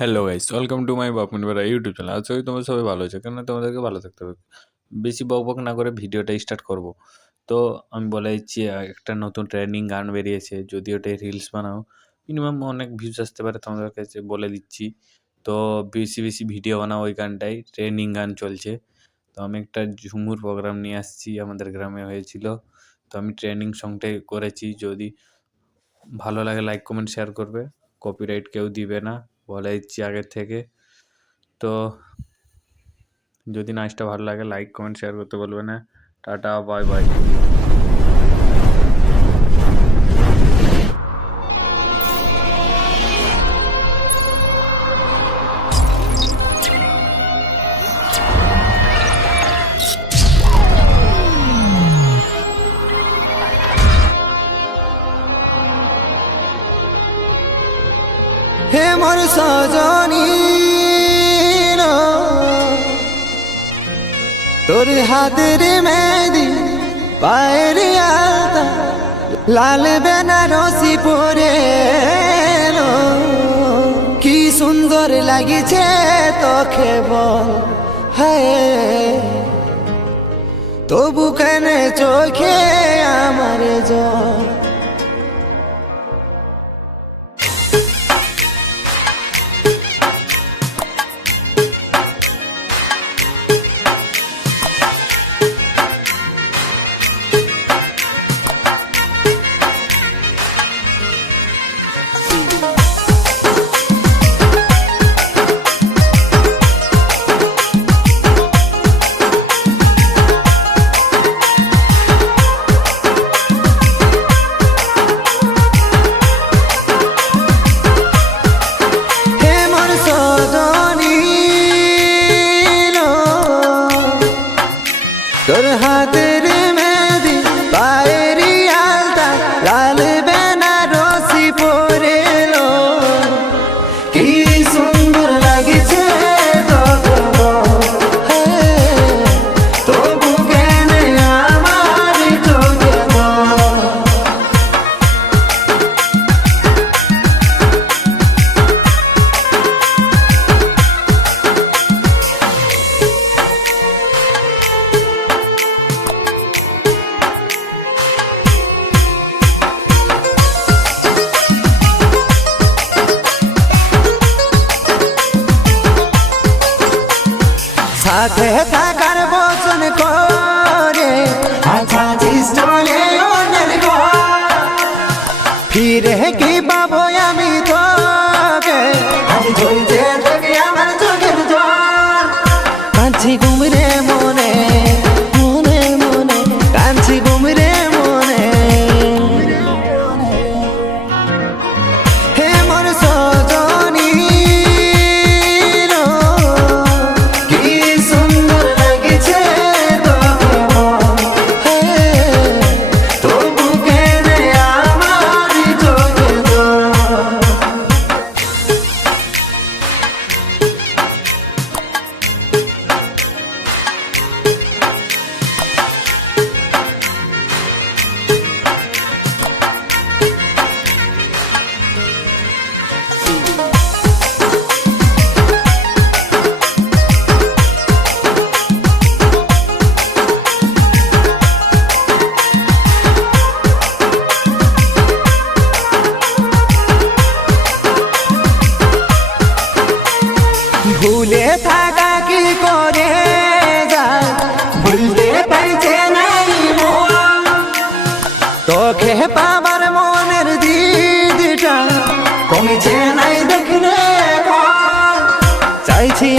Hello guys, welcome to my Bapan বেড়া YouTube channel. আশা করি তোমরা সবাই ভালো আছো, কেন তোমাদেরকে ভালো থাকতে হবে। বেশি বকবক না করে ভিডিওটা স্টার্ট করব। তো আমি বলে দিচ্ছি, একটা নতুন ট্রেন্ডিং গান বেরিয়েছে। যদি ওটা রিলস বানাও মিনিমাম অনেক ভিউজ আসতে পারে, তোমাদের কাছে বলে দিচ্ছি। তো বেশি বেশি ভিডিও বানাও, ওই গানটাই ট্রেন্ডিং গান চলছে। তো আমি একটা ঝুমুর প্রোগ্রাম নিয়ে আসছি, আমাদের গ্রামে হয়েছিল। তো আমি ট্রেন্ডিং সংটাই করেছি। যদি ভালো লাগে লাইক কমেন্ট শেয়ার করবে, কপিরাইট কেউ দিবে না বলে দিচ্ছি আগের থেকে। তো যদি নাচটা ভালো লাগে লাইক কমেন্ট শেয়ার করতে বলবে না। Tata, bye bye. হে মোর সজনী লো, তোর হাতের মেহেদি পায়ের আলতা, লাল বেনারসি পরে এলো। কি সুন্দর লাগিছে তোকে বল, হ্যাঁ তবু কেন চোখে আমার জল। তোর হাতের মেহেদি পায়ের আলতা, লাল বেনারসি পরে এলো। কি সুন্দর লাগিছে তোকে বল, তবু কেন আমার চোখে বল। সাথে থাকার বচন করে আচ্ছা চলে অন্যের ঘর, ফিরে কি পাবো আমি তোকে, আজ ঝলছে তোকে আমার চোখের জল। কাঁদছি ঘুমরে মনে মনে মনে, কাঁদছি ঘুমরে মনে। হে মোর সজনী ভুলে থাকা কি করে যায়, ভুলতে পারছে নাই মন। তোকে পাবার মনের দিদিটা কমেছে নাই দেখলে, চাইছি